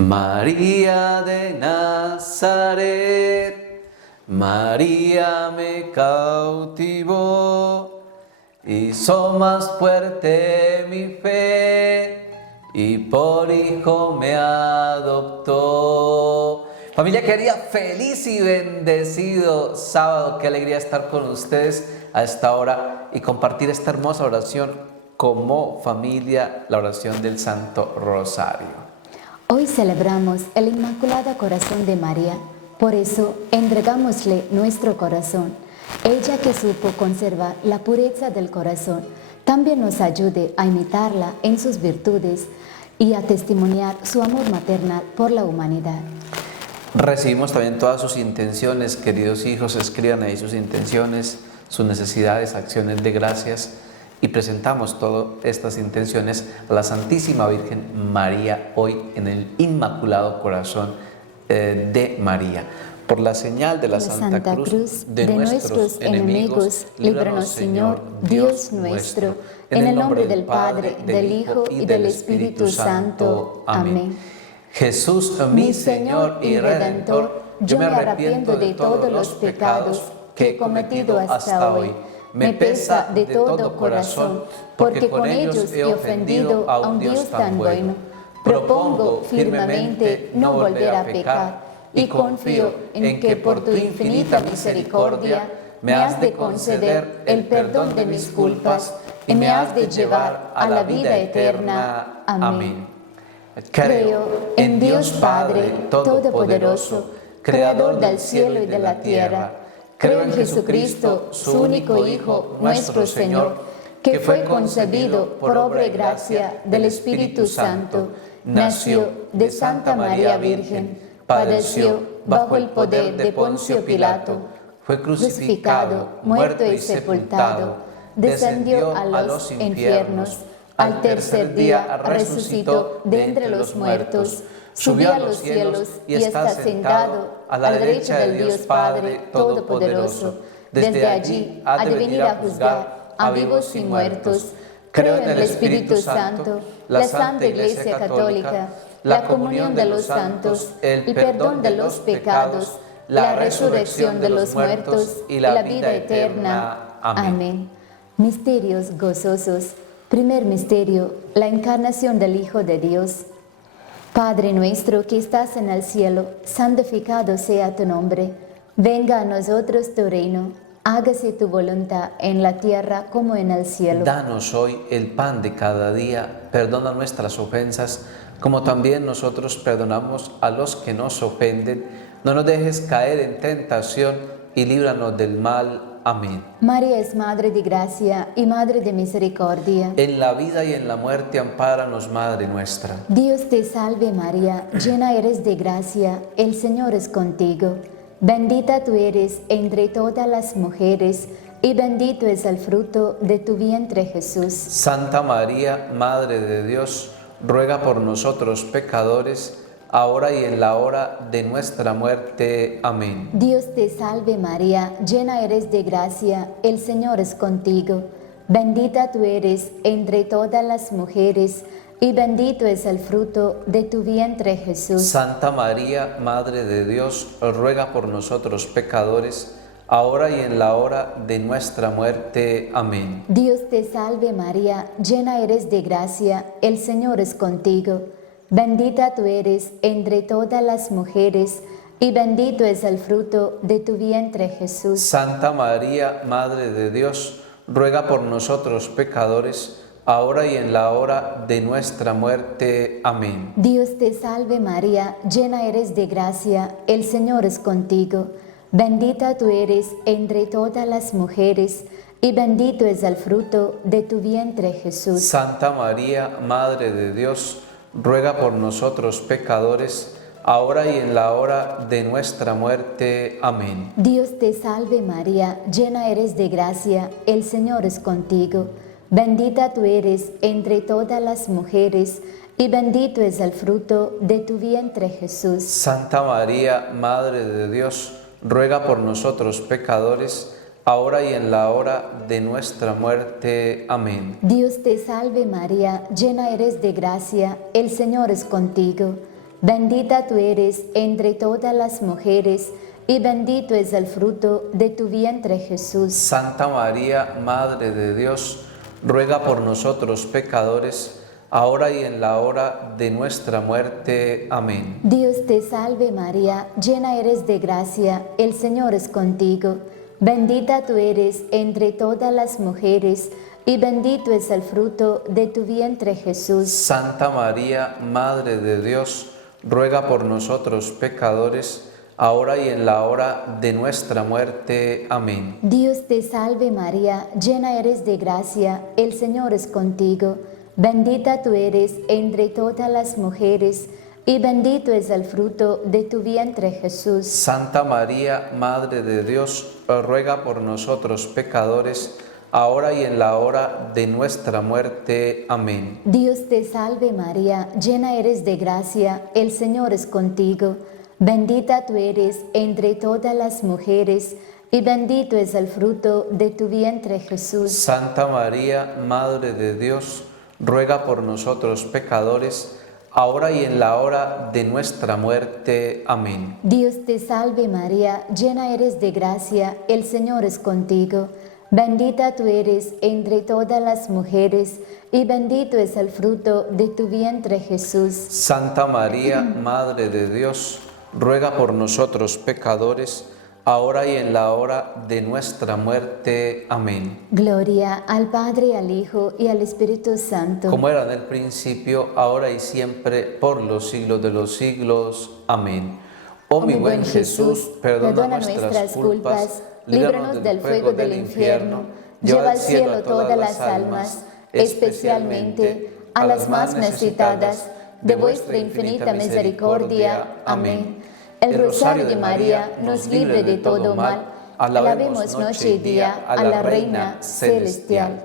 María de Nazaret, María me cautivó, hizo más fuerte mi fe y por hijo me adoptó. Familia querida, feliz y bendecido sábado. Qué alegría estar con ustedes a esta hora y compartir esta hermosa oración como familia, la oración del Santo Rosario. Hoy celebramos el Inmaculado Corazón de María, por eso entregámosle nuestro corazón. Ella que supo conservar la pureza del corazón, también nos ayude a imitarla en sus virtudes y a testimoniar su amor maternal por la humanidad. Recibimos también todas sus intenciones, queridos hijos, escriban ahí sus intenciones, sus necesidades, acciones de gracias. Y presentamos todas estas intenciones a la Santísima Virgen María hoy en el Inmaculado Corazón de María. Por la señal de la Santa Cruz de nuestros enemigos, líbranos, Señor, Dios nuestro, en el nombre del Padre, del Hijo y del Espíritu Santo. Amén. Jesús, mi Señor y Redentor, yo me arrepiento de todos los pecados que he cometido hasta hoy. Me pesa de todo corazón, porque con ellos he ofendido a un Dios tan bueno. Propongo firmemente no volver a pecar y confío en que por tu infinita misericordia me has de conceder el perdón de mis culpas y me has de llevar a la vida eterna. Amén. Creo en Dios Padre Todopoderoso, Creador del cielo y de la tierra. Creo en Jesucristo, su único Hijo, nuestro Señor, que fue concebido por obra y gracia del Espíritu Santo, nació de Santa María Virgen, padeció bajo el poder de Poncio Pilato, fue crucificado, muerto y sepultado, descendió a los infiernos, al tercer día resucitó de entre los muertos, subió a los cielos y está sentado a la derecha del Dios Padre Todopoderoso. Desde allí ha de venir a juzgar a vivos y muertos. Creo en el Espíritu Santo, la Santa Iglesia Católica, la comunión de los santos, el perdón de los pecados, la resurrección de los muertos y la vida eterna. Amén. Misterios gozosos. Primer misterio, la encarnación del Hijo de Dios. Padre nuestro que estás en el cielo, santificado sea tu nombre. Venga a nosotros tu reino. Hágase tu voluntad en la tierra como en el cielo. Danos hoy el pan de cada día. Perdona nuestras ofensas, como también nosotros perdonamos a los que nos ofenden. No nos dejes caer en tentación y líbranos del mal. Amén. María es Madre de Gracia y Madre de Misericordia. En la vida y en la muerte, ampáranos, Madre nuestra. Dios te salve María, llena eres de gracia, el Señor es contigo. Bendita tú eres entre todas las mujeres, y bendito es el fruto de tu vientre Jesús. Santa María, Madre de Dios, ruega por nosotros pecadores, ahora y en la hora de nuestra muerte. Amén. Dios te salve María, llena eres de gracia, el Señor es contigo. Bendita tú eres entre todas las mujeres, y bendito es el fruto de tu vientre Jesús. Santa María, Madre de Dios, ruega por nosotros pecadores, ahora y en la hora de nuestra muerte. Amén. Dios te salve María, llena eres de gracia, el Señor es contigo. Bendita tú eres entre todas las mujeres, y bendito es el fruto de tu vientre Jesús. Santa María, Madre de Dios, ruega por nosotros pecadores, ahora y en la hora de nuestra muerte. Amén. Dios te salve María, llena eres de gracia, el Señor es contigo. Bendita tú eres entre todas las mujeres, y bendito es el fruto de tu vientre Jesús. Santa María, Madre de Dios, ruega por nosotros pecadores, ahora y en la hora de nuestra muerte. Amén. Dios te salve María, llena eres de gracia, el Señor es contigo. Bendita tú eres entre todas las mujeres, y bendito es el fruto de tu vientre Jesús. Santa María, Madre de Dios, ruega por nosotros pecadores, ahora y en la hora de nuestra muerte. Amén. Dios te salve María, llena eres de gracia, el Señor es contigo. bendita tú eres entre todas las mujeres, y bendito es el fruto de tu vientre, Jesús. Santa María, Madre de Dios, ruega por nosotros pecadores, ahora y en la hora de nuestra muerte. Amén. Dios te salve María, llena eres de gracia, el Señor es contigo. Bendita tú eres entre todas las mujeres, y bendito es el fruto de tu vientre, Jesús. Santa María, Madre de Dios, ruega por nosotros pecadores, ahora y en la hora de nuestra muerte. Amén. Dios te salve María, llena eres de gracia, el Señor es contigo. Bendita tú eres entre todas las mujeres, y bendito es el fruto de tu vientre, Jesús. Santa María, Madre de Dios, ruega por nosotros pecadores, ahora y en la hora de nuestra muerte. Amén. Dios te salve María, llena eres de gracia, el Señor es contigo. Bendita tú eres entre todas las mujeres, y bendito es el fruto de tu vientre, Jesús. Santa María, Madre de Dios, ruega por nosotros pecadores, ahora y en la hora de nuestra muerte. Amén. Dios te salve María, llena eres de gracia, el Señor es contigo. Bendita tú eres entre todas las mujeres, y bendito es el fruto de tu vientre, Jesús. Santa María, Madre de Dios, ruega por nosotros pecadores, ahora y en la hora de nuestra muerte. Amén. Gloria al Padre, al Hijo y al Espíritu Santo. Como era en el principio, ahora y siempre, por los siglos de los siglos. Amén. Oh mi buen Jesús, perdona nuestras culpas, líbranos del fuego del infierno, lleva al cielo todas las almas, especialmente a las más necesitadas de vuestra infinita misericordia. Amén. El rosario de María nos libre de todo mal. Alabemos noche y día a la Reina Celestial.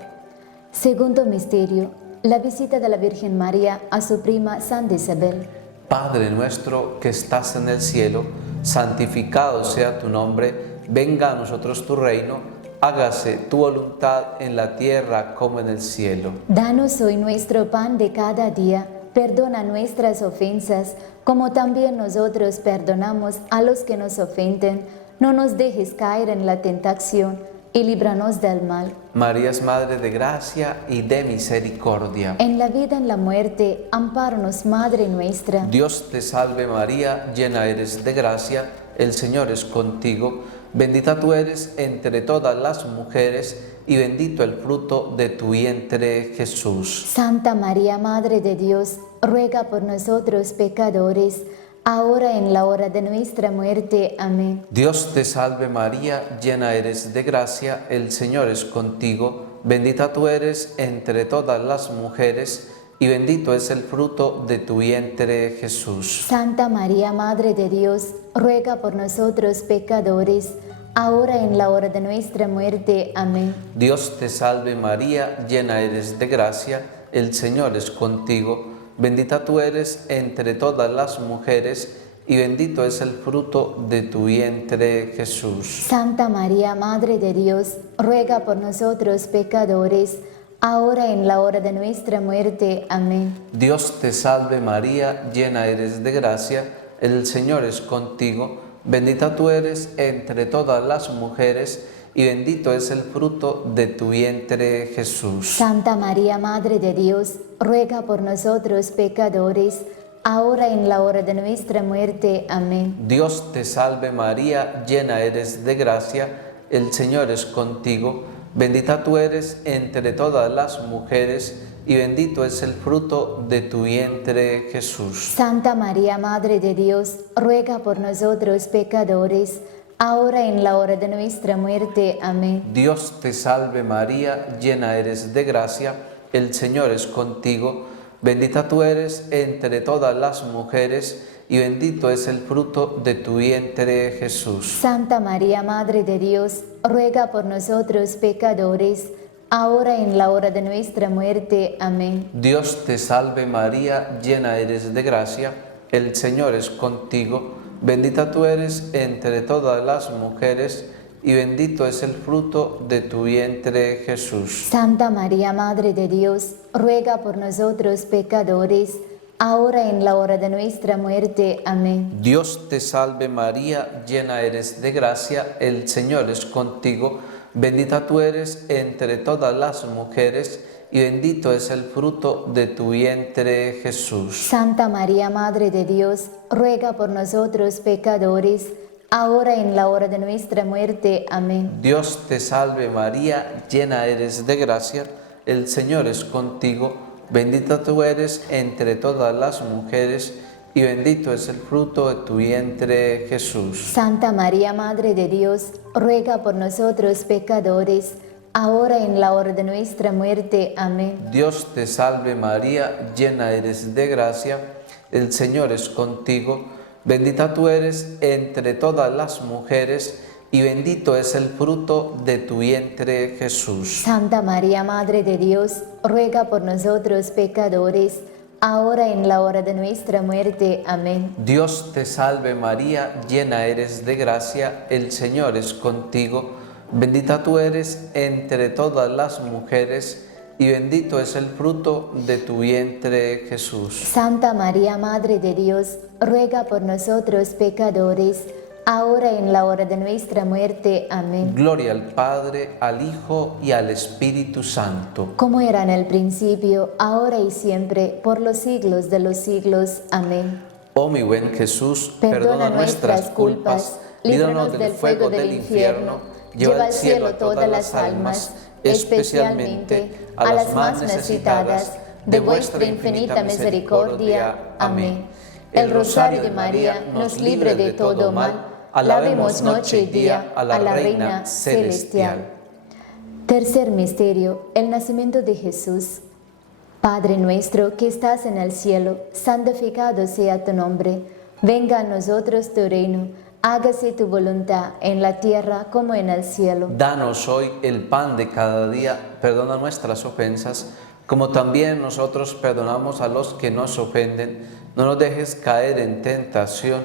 Segundo misterio, la visita de la Virgen María a su prima Santa Isabel. Padre nuestro que estás en el cielo, santificado sea tu nombre, venga a nosotros tu reino, hágase tu voluntad en la tierra como en el cielo. Danos hoy nuestro pan de cada día, perdona nuestras ofensas, como también nosotros perdonamos a los que nos ofenden. No nos dejes caer en la tentación, y líbranos del mal. María es Madre de gracia y de misericordia. En la vida, en la muerte, ampáranos, Madre nuestra. Dios te salve María, llena eres de gracia, el Señor es contigo. Bendita tú eres entre todas las mujeres, y bendito el fruto de tu vientre, Jesús. Santa María, Madre de Dios, ruega por nosotros pecadores, ahora en la hora de nuestra muerte. Amén. Dios te salve María, llena eres de gracia, el Señor es contigo. Bendita tú eres entre todas las mujeres, y bendito es el fruto de tu vientre, Jesús. Santa María, Madre de Dios, ruega por nosotros pecadores, ahora en la hora de nuestra muerte. Amén. Dios te salve María, llena eres de gracia, el Señor es contigo. Bendita tú eres entre todas las mujeres, y bendito es el fruto de tu vientre, Jesús. Santa María, Madre de Dios, ruega por nosotros pecadores, ahora en la hora de nuestra muerte. Amén. Dios te salve María, llena eres de gracia, el Señor es contigo. Bendita tú eres entre todas las mujeres, y bendito es el fruto de tu vientre, Jesús. Santa María, Madre de Dios, ruega por nosotros pecadores, ahora en la hora de nuestra muerte. Amén. Dios te salve María, llena eres de gracia, el Señor es contigo. Bendita tú eres entre todas las mujeres, y bendito es el fruto de tu vientre, Jesús. Santa María, Madre de Dios, ruega por nosotros pecadores, ahora en la hora de nuestra muerte. Amén. Dios te salve María, llena eres de gracia, el Señor es contigo. Bendita tú eres entre todas las mujeres, y bendito es el fruto de tu vientre, Jesús. Santa María, Madre de Dios, ruega por nosotros pecadores, ahora en la hora de nuestra muerte. Amén. Dios te salve María, llena eres de gracia, el Señor es contigo. Bendita tú eres entre todas las mujeres, y bendito es el fruto de tu vientre, Jesús. Santa María, Madre de Dios, ruega por nosotros pecadores, ahora en la hora de nuestra muerte. Amén. Dios te salve María, llena eres de gracia, el Señor es contigo, bendita tú eres entre todas las mujeres, y bendito es el fruto de tu vientre, Jesús. Santa María, Madre de Dios, ruega por nosotros pecadores, ahora en la hora de nuestra muerte. Amén. Dios te salve María, llena eres de gracia, el Señor es contigo, bendita tú eres entre todas las mujeres, y bendito es el fruto de tu vientre, Jesús. Santa María, Madre de Dios, ruega por nosotros pecadores, ahora en la hora de nuestra muerte. Amén. Dios te salve María, llena eres de gracia, el Señor es contigo, bendita tú eres entre todas las mujeres, y bendito es el fruto de tu vientre, Jesús. Santa María, Madre de Dios, ruega por nosotros pecadores, ahora en la hora de nuestra muerte. Amén. Dios te salve María, llena eres de gracia, el Señor es contigo, bendita tú eres entre todas las mujeres, y bendito es el fruto de tu vientre, Jesús. Santa María, Madre de Dios, ruega por nosotros pecadores, ahora en la hora de nuestra muerte. Amén. Gloria al Padre, al Hijo y al Espíritu Santo. Como era en el principio, ahora y siempre, por los siglos de los siglos. Amén. Oh mi buen Jesús, Perdona nuestras culpas, líbranos del fuego del infierno, lleva al cielo todas las almas, especialmente a las más necesitadas de vuestra infinita misericordia. Amén. El rosario de María nos libre de todo mal. Alabemos noche y día a la Reina Celestial. Tercer misterio, el nacimiento de Jesús. Padre nuestro que estás en el cielo, santificado sea tu nombre. Venga a nosotros tu reino. Hágase tu voluntad en la tierra como en el cielo. Danos hoy el pan de cada día, perdona nuestras ofensas, como también nosotros perdonamos a los que nos ofenden. No nos dejes caer en tentación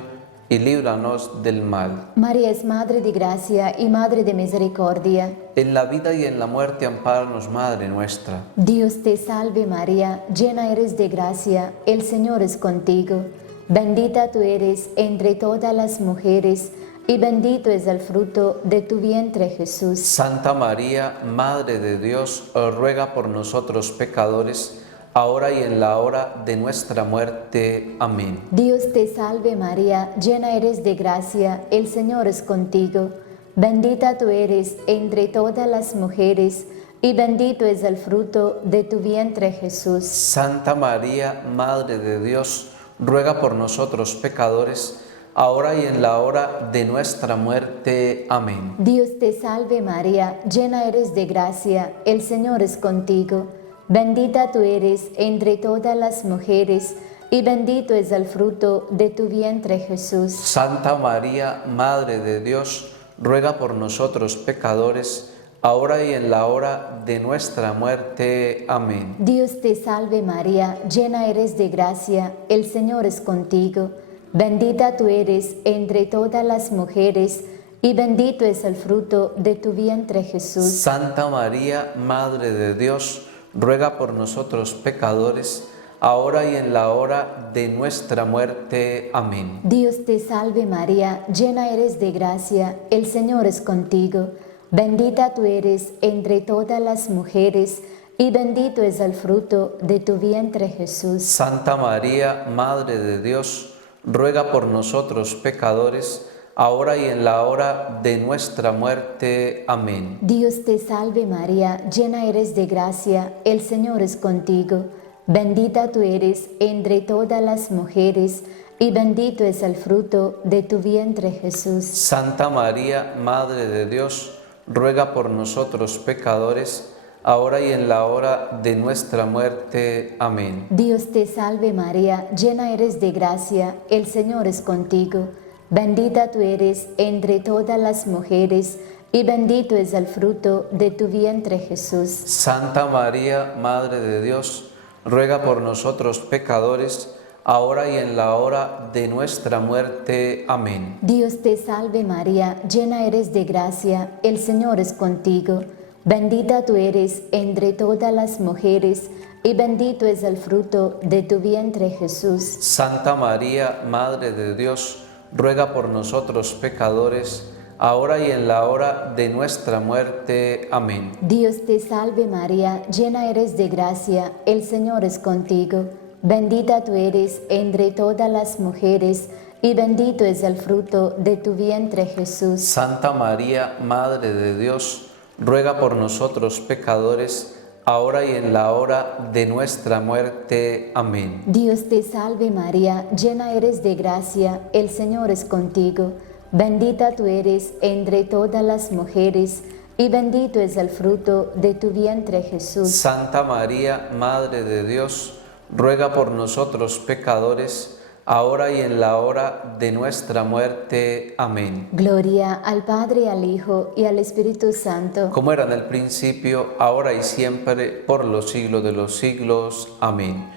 y líbranos del mal. María es Madre de Gracia y Madre de Misericordia. En la vida y en la muerte, ampáranos, Madre nuestra. Dios te salve María, llena eres de gracia, el Señor es contigo. Bendita tú eres entre todas las mujeres, y bendito es el fruto de tu vientre, Jesús. Santa María, Madre de Dios, ruega por nosotros pecadores, ahora y en la hora de nuestra muerte. Amén. Dios te salve María, llena eres de gracia, el Señor es contigo. Bendita tú eres entre todas las mujeres, y bendito es el fruto de tu vientre, Jesús. Santa María, Madre de Dios, ruega por nosotros pecadores, ahora y en la hora de nuestra muerte. Amén. Dios te salve María, llena eres de gracia, el Señor es contigo. Bendita tú eres entre todas las mujeres, y bendito es el fruto de tu vientre, Jesús. Santa María, Madre de Dios, ruega por nosotros pecadores, ahora y en la hora de nuestra muerte. Amén. Dios te salve María, llena eres de gracia, el Señor es contigo. Bendita tú eres entre todas las mujeres, y bendito es el fruto de tu vientre, Jesús. Santa María, Madre de Dios, ruega por nosotros pecadores, ahora y en la hora de nuestra muerte. Amén. Dios te salve María, llena eres de gracia, el Señor es contigo. Bendita tú eres entre todas las mujeres, y bendito es el fruto de tu vientre, Jesús. Santa María, Madre de Dios, ruega por nosotros pecadores, ahora y en la hora de nuestra muerte. Amén. Dios te salve María, llena eres de gracia, el Señor es contigo. Bendita tú eres entre todas las mujeres, y bendito es el fruto de tu vientre, Jesús. Santa María, Madre de Dios, ruega por nosotros pecadores, ahora y en la hora de nuestra muerte. Amén. Dios te salve María, llena eres de gracia, el Señor es contigo. Bendita tú eres entre todas las mujeres, y bendito es el fruto de tu vientre, Jesús. Santa María, Madre de Dios, ruega por nosotros pecadores, ahora y en la hora de nuestra muerte. Amén. Dios te salve María, llena eres de gracia, el Señor es contigo. Bendita tú eres entre todas las mujeres, y bendito es el fruto de tu vientre, Jesús. Santa María, Madre de Dios, ruega por nosotros pecadores, ahora y en la hora de nuestra muerte. Amén. Dios te salve María, llena eres de gracia, el Señor es contigo. Bendita tú eres entre todas las mujeres, y bendito es el fruto de tu vientre, Jesús. Santa María, Madre de Dios, ruega por nosotros pecadores, ahora y en la hora de nuestra muerte. Amén. Dios te salve María, llena eres de gracia, el Señor es contigo. Bendita tú eres entre todas las mujeres, y bendito es el fruto de tu vientre, Jesús. Santa María, Madre de Dios, ruega por nosotros pecadores, ahora y en la hora de nuestra muerte. Amén. Gloria al Padre, al Hijo y al Espíritu Santo. Como era en el principio, ahora y siempre, por los siglos de los siglos. Amén.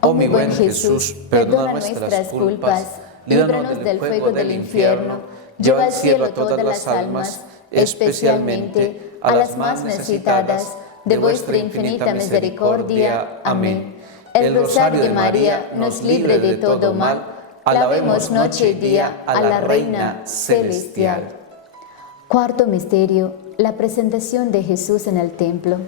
Oh mi buen Jesús, perdona nuestras culpas, líbranos del fuego del infierno, lleva al cielo a todas las almas, especialmente a las más necesitadas de vuestra infinita misericordia. Amén. El rosario de María nos libre de todo mal. Alabemos noche y día a la Reina Celestial. Cuarto misterio, la presentación de Jesús en el templo.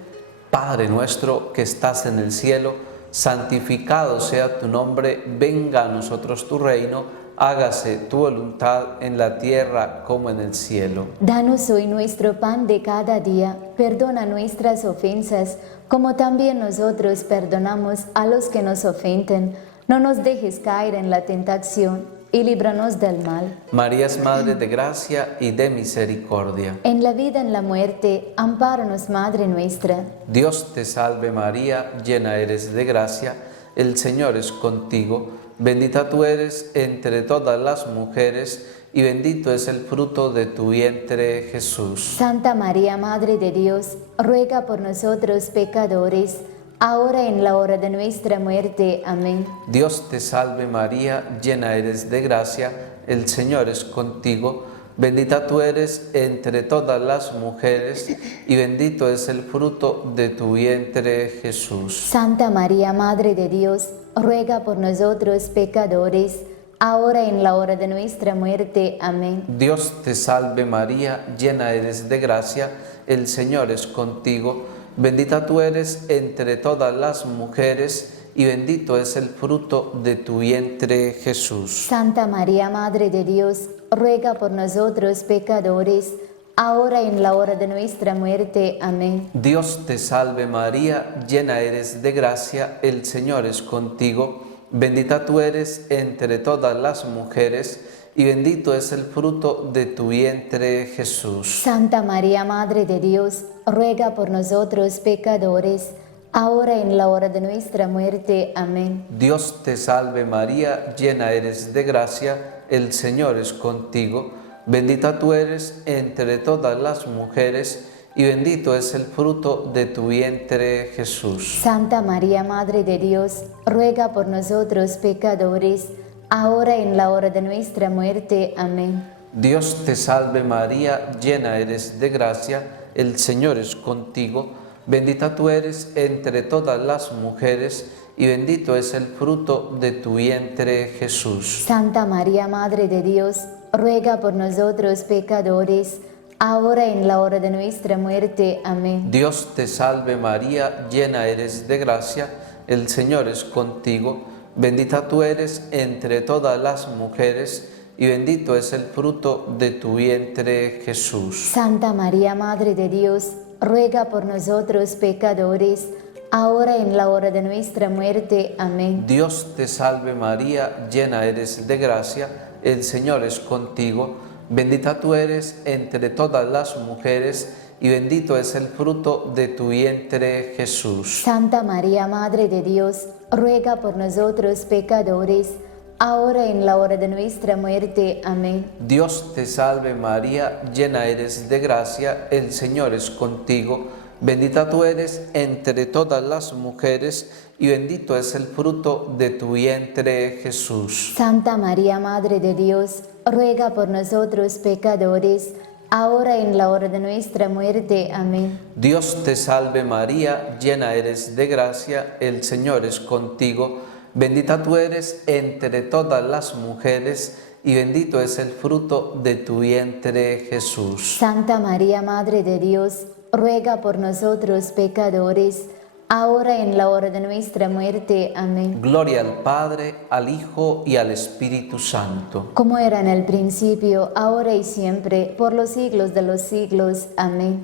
Padre nuestro que estás en el cielo, santificado sea tu nombre, venga a nosotros tu reino, hágase tu voluntad en la tierra como en el cielo. Danos hoy nuestro pan de cada día, perdona nuestras ofensas, como también nosotros perdonamos a los que nos ofenden. No nos dejes caer en la tentación y líbranos del mal. María es Madre de gracia y de misericordia. En la vida, en la muerte, ampáranos, Madre nuestra. Dios te salve María, llena eres de gracia, el Señor es contigo, bendita tú eres entre todas las mujeres, y bendito es el fruto de tu vientre, Jesús. Santa María, Madre de Dios, ruega por nosotros pecadores, ahora y en la hora de nuestra muerte. Amén. Dios te salve María, llena eres de gracia, el Señor es contigo, bendita tú eres entre todas las mujeres, y bendito es el fruto de tu vientre, Jesús. Santa María, Madre de Dios, ruega por nosotros pecadores, ahora y en la hora de nuestra muerte. Amén. Dios te salve María, llena eres de gracia, el Señor es contigo, bendita tú eres entre todas las mujeres, y bendito es el fruto de tu vientre, Jesús. Santa María, Madre de Dios, ruega por nosotros pecadores, ahora y en la hora de nuestra muerte. Amén. Dios te salve María, llena eres de gracia, el Señor es contigo, bendita tú eres entre todas las mujeres, y bendito es el fruto de tu vientre, Jesús. Santa María, Madre de Dios, ruega por nosotros pecadores, ahora y en la hora de nuestra muerte. Amén. Dios te salve María, llena eres de gracia, el Señor es contigo, bendita tú eres entre todas las mujeres, y bendito es el fruto de tu vientre, Jesús. Santa María, Madre de Dios, ruega por nosotros pecadores, ahora y en la hora de nuestra muerte. Amén. Dios te salve María, llena eres de gracia, el Señor es contigo, bendita tú eres entre todas las mujeres, y bendito es el fruto de tu vientre, Jesús. Santa María, Madre de Dios, ruega por nosotros pecadores, ahora y en la hora de nuestra muerte. Amén. Dios te salve María, llena eres de gracia, el Señor es contigo, bendita tú eres entre todas las mujeres, y bendito es el fruto de tu vientre, Jesús. Santa María, Madre de Dios, ruega por nosotros pecadores, ahora y en la hora de nuestra muerte. Amén. Dios te salve María, llena eres de gracia, el Señor es contigo, bendita tú eres entre todas las mujeres, y bendito es el fruto de tu vientre, Jesús. Santa María, Madre de Dios, ruega por nosotros pecadores, ahora y en la hora de nuestra muerte. Amén. Dios te salve María, llena eres de gracia, el Señor es contigo, bendita tú eres entre todas las mujeres, y bendito es el fruto de tu vientre, Jesús. Santa María, Madre de Dios, ruega por nosotros pecadores, ahora y en la hora de nuestra muerte. Amén. Dios te salve María, llena eres de gracia, el Señor es contigo, bendita tú eres entre todas las mujeres, y bendito es el fruto de tu vientre, Jesús. Santa María, Madre de Dios, ruega por nosotros pecadores, ahora y en la hora de nuestra muerte. Amén. Gloria al Padre, al Hijo y al Espíritu Santo. Como era en el principio, ahora y siempre, por los siglos de los siglos. Amén.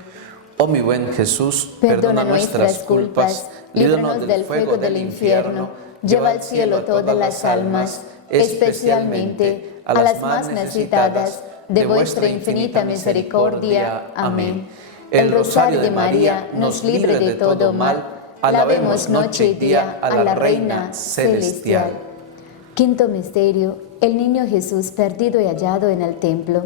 Oh mi buen Jesús, Perdona nuestras culpas, líbranos del fuego del infierno, lleva al cielo todas las almas, especialmente a las más necesitadas de vuestra infinita misericordia. Amén. El rosario de María nos libre de todo mal. Alabemos noche y día a la Reina Celestial. Quinto misterio, el niño Jesús perdido y hallado en el templo.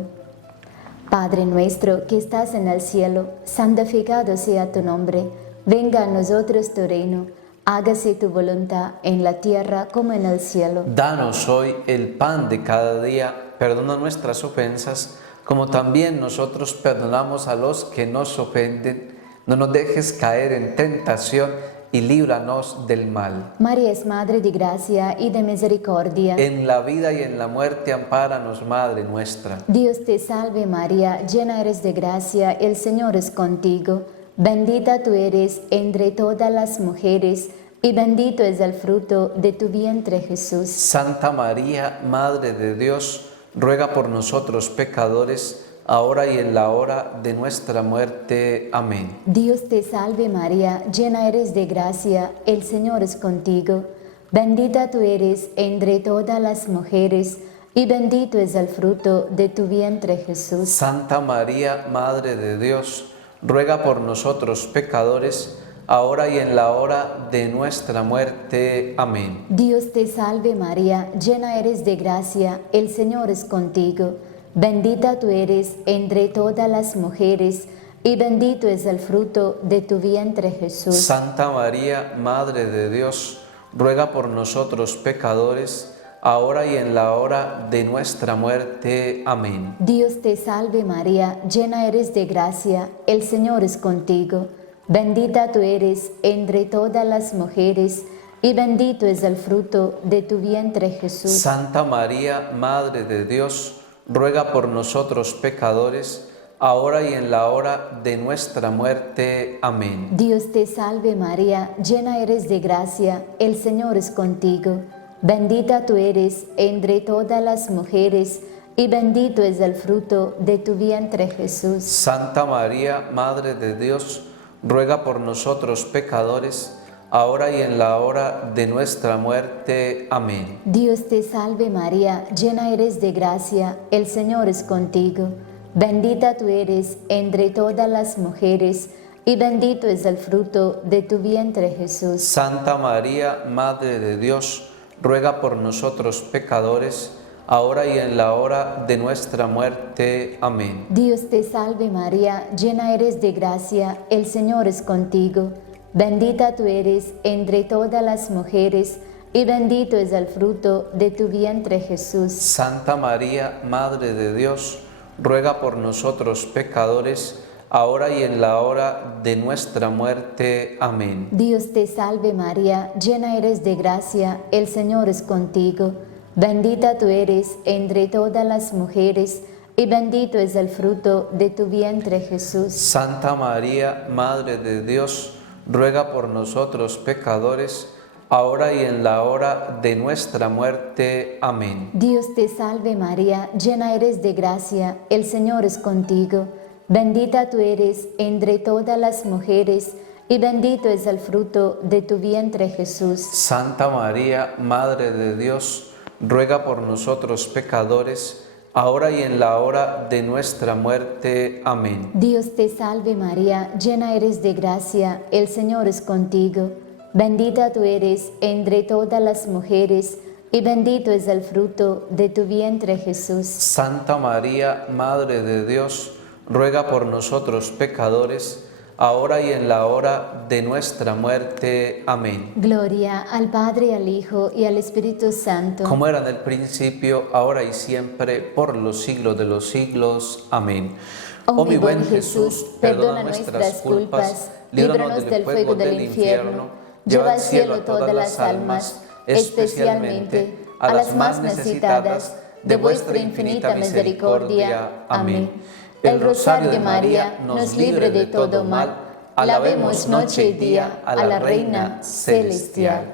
Padre nuestro que estás en el cielo, santificado sea tu nombre. Venga a nosotros tu reino. Hágase tu voluntad en la tierra como en el cielo. Danos hoy el pan de cada día, perdona nuestras ofensas, como también nosotros perdonamos a los que nos ofenden. No nos dejes caer en tentación y líbranos del mal. María es Madre de gracia y de misericordia. En la vida y en la muerte, ampáranos, Madre nuestra. Dios te salve María, llena eres de gracia, el Señor es contigo. Bendita tú eres entre todas las mujeres, y bendito es el fruto de tu vientre, Jesús. Santa María, Madre de Dios, ruega por nosotros pecadores, ahora y en la hora de nuestra muerte. Amén. Dios te salve María, llena eres de gracia, el Señor es contigo. Bendita tú eres entre todas las mujeres, y bendito es el fruto de tu vientre, Jesús. Santa María, Madre de Dios, ruega por nosotros pecadores, ahora y en la hora de nuestra muerte. Amén. Dios te salve María, llena eres de gracia, el Señor es contigo. Bendita tú eres entre todas las mujeres, y bendito es el fruto de tu vientre, Jesús. Santa María, Madre de Dios, ruega por nosotros pecadores, ahora y en la hora de nuestra muerte. Amén. Dios te salve María, llena eres de gracia, el Señor es contigo. Bendita tú eres entre todas las mujeres, y bendito es el fruto de tu vientre, Jesús. Santa María, Madre de Dios, ruega por nosotros pecadores, ahora y en la hora de nuestra muerte. Amén. Dios te salve María, llena eres de gracia, el Señor es contigo. Bendita tú eres entre todas las mujeres, y bendito es el fruto de tu vientre, Jesús. Santa María, Madre de Dios, ruega por nosotros pecadores, ahora y en la hora de nuestra muerte. Amén. Dios te salve María, llena eres de gracia, el Señor es contigo. Bendita tú eres entre todas las mujeres, y bendito es el fruto de tu vientre, Jesús. Santa María, Madre de Dios, ruega por nosotros pecadores, ahora y en la hora de nuestra muerte. Amén. Dios te salve María, llena eres de gracia, el Señor es contigo. Bendita tú eres entre todas las mujeres, y bendito es el fruto de tu vientre, Jesús. Santa María, Madre de Dios, ruega por nosotros pecadores, ahora y en la hora de nuestra muerte. Amén. Dios te salve María, llena eres de gracia, el Señor es contigo. Bendita tú eres entre todas las mujeres, y bendito es el fruto de tu vientre, Jesús. Santa María, Madre de Dios, ruega por nosotros pecadores, ahora y en la hora de nuestra muerte. Amén. Dios te salve María, llena eres de gracia, el Señor es contigo. Bendita tú eres entre todas las mujeres, y bendito es el fruto de tu vientre, Jesús. Santa María, Madre de Dios, ruega por nosotros pecadores, ahora y en la hora de nuestra muerte. Amén. Dios te salve María, llena eres de gracia, el Señor es contigo. Bendita tú eres entre todas las mujeres, y bendito es el fruto de tu vientre, Jesús. Santa María, Madre de Dios, ruega por nosotros pecadores, ahora y en la hora de nuestra muerte. Amén. Gloria al Padre, al Hijo y al Espíritu Santo. Como era en el principio, ahora y siempre, por los siglos de los siglos. Amén. Oh mi buen Jesús, perdona nuestras culpas, líbranos del fuego del infierno, lleva al cielo todas las almas, especialmente a las más necesitadas de vuestra infinita misericordia. Amén. El rosario de María nos libre de todo mal. Alabemos noche y día a la Reina Celestial.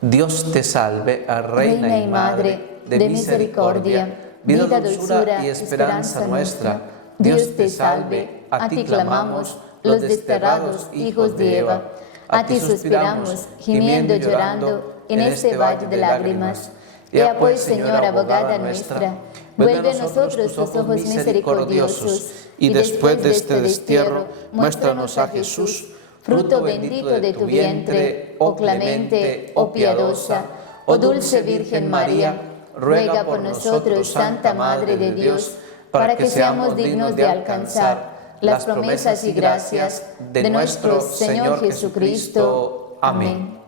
Dios te salve, Reina y Madre de misericordia, vida, dulzura y esperanza nuestra. Dios te salve, a ti clamamos, los desterrados hijos de Eva. A ti suspiramos, gimiendo y llorando en este valle de lágrimas. Ea pues, Señora abogada nuestra, vuelve a nosotros tus ojos misericordiosos, y después de este destierro, muéstranos a Jesús, fruto bendito de tu vientre, oh clemente, oh piadosa, oh dulce Virgen María, ruega por nosotros, Santa Madre de Dios, para que seamos dignos de alcanzar las promesas y gracias de nuestro Señor Jesucristo. Amén.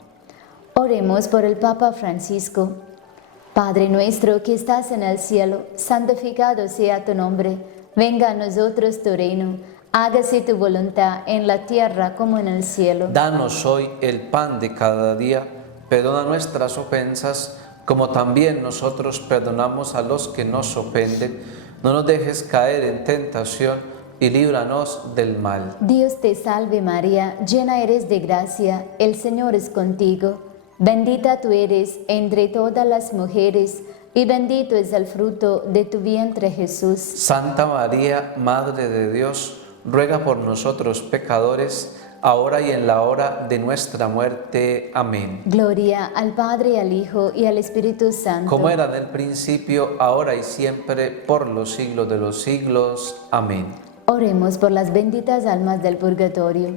Oremos por el Papa Francisco. Padre nuestro que estás en el cielo, santificado sea tu nombre. Venga a nosotros tu reino. Hágase tu voluntad en la tierra como en el cielo. Danos hoy el pan de cada día. Perdona nuestras ofensas, como también nosotros perdonamos a los que nos ofenden. No nos dejes caer en tentación y líbranos del mal. Dios te salve María, llena eres de gracia, el Señor es contigo. Bendita tú eres entre todas las mujeres, y bendito es el fruto de tu vientre Jesús. Santa María, Madre de Dios, ruega por nosotros pecadores, ahora y en la hora de nuestra muerte. Amén. Gloria al Padre, al Hijo y al Espíritu Santo. Como era en el principio, ahora y siempre, por los siglos de los siglos. Amén. Oremos por las benditas almas del purgatorio.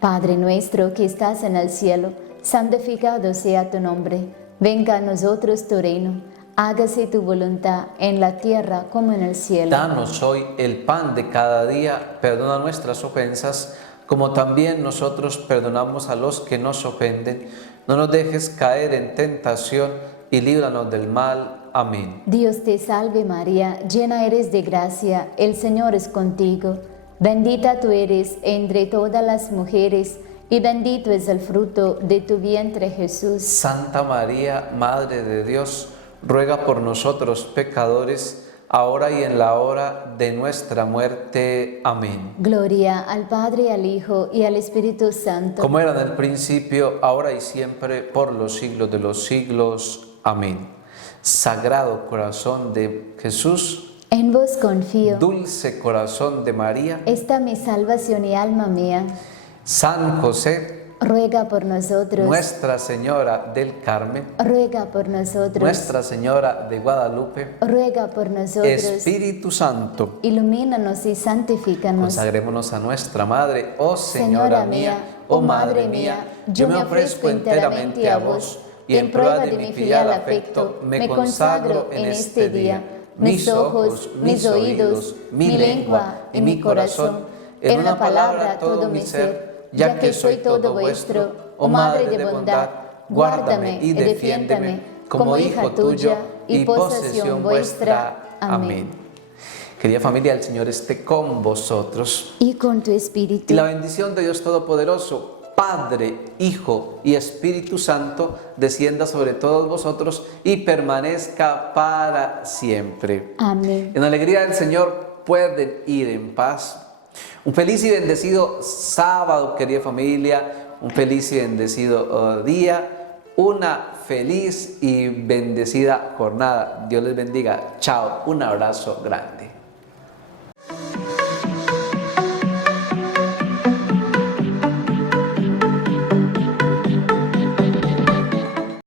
Padre nuestro que estás en el cielo, santificado sea tu nombre. Venga a nosotros tu reino. Hágase tu voluntad en la tierra como en el cielo. Danos hoy el pan de cada día. Perdona nuestras ofensas, como también nosotros perdonamos a los que nos ofenden. No nos dejes caer en tentación y líbranos del mal. Amén. Dios te salve María, llena eres de gracia, el Señor es contigo. Bendita tú eres entre todas las mujeres, y bendito es el fruto de tu vientre Jesús. Santa María, Madre de Dios, ruega por nosotros pecadores, ahora y en la hora de nuestra muerte. Amén. Gloria al Padre, al Hijo y al Espíritu Santo. Como era en el principio, ahora y siempre, por los siglos de los siglos. Amén. Sagrado corazón de Jesús, en vos confío. Dulce corazón de María, está mi salvación y alma mía. San José, ruega por nosotros. Nuestra Señora del Carmen, ruega por nosotros. Nuestra Señora de Guadalupe, ruega por nosotros. Espíritu Santo, ilumínanos y santifícanos. Consagrémonos a nuestra Madre, oh Señora mía, oh Madre mía, yo me ofrezco enteramente a vos, y en prueba de mi filial afecto me consagro en este día, mis ojos, mis oídos, mi lengua y mi corazón, en una palabra todo mi ser, ya que soy todo vuestro, oh Madre de bondad, guárdame y defiéndeme como hija tuya y posesión vuestra. Amén. Querida familia, el Señor esté con vosotros. Y con tu espíritu. Y la bendición de Dios Todopoderoso, Padre, Hijo y Espíritu Santo, descienda sobre todos vosotros y permanezca para siempre. Amén. En alegría del Señor pueden ir en paz. Un feliz y bendecido sábado, querida familia, un feliz y bendecido día, una feliz y bendecida jornada. Dios les bendiga. Chao, un abrazo grande.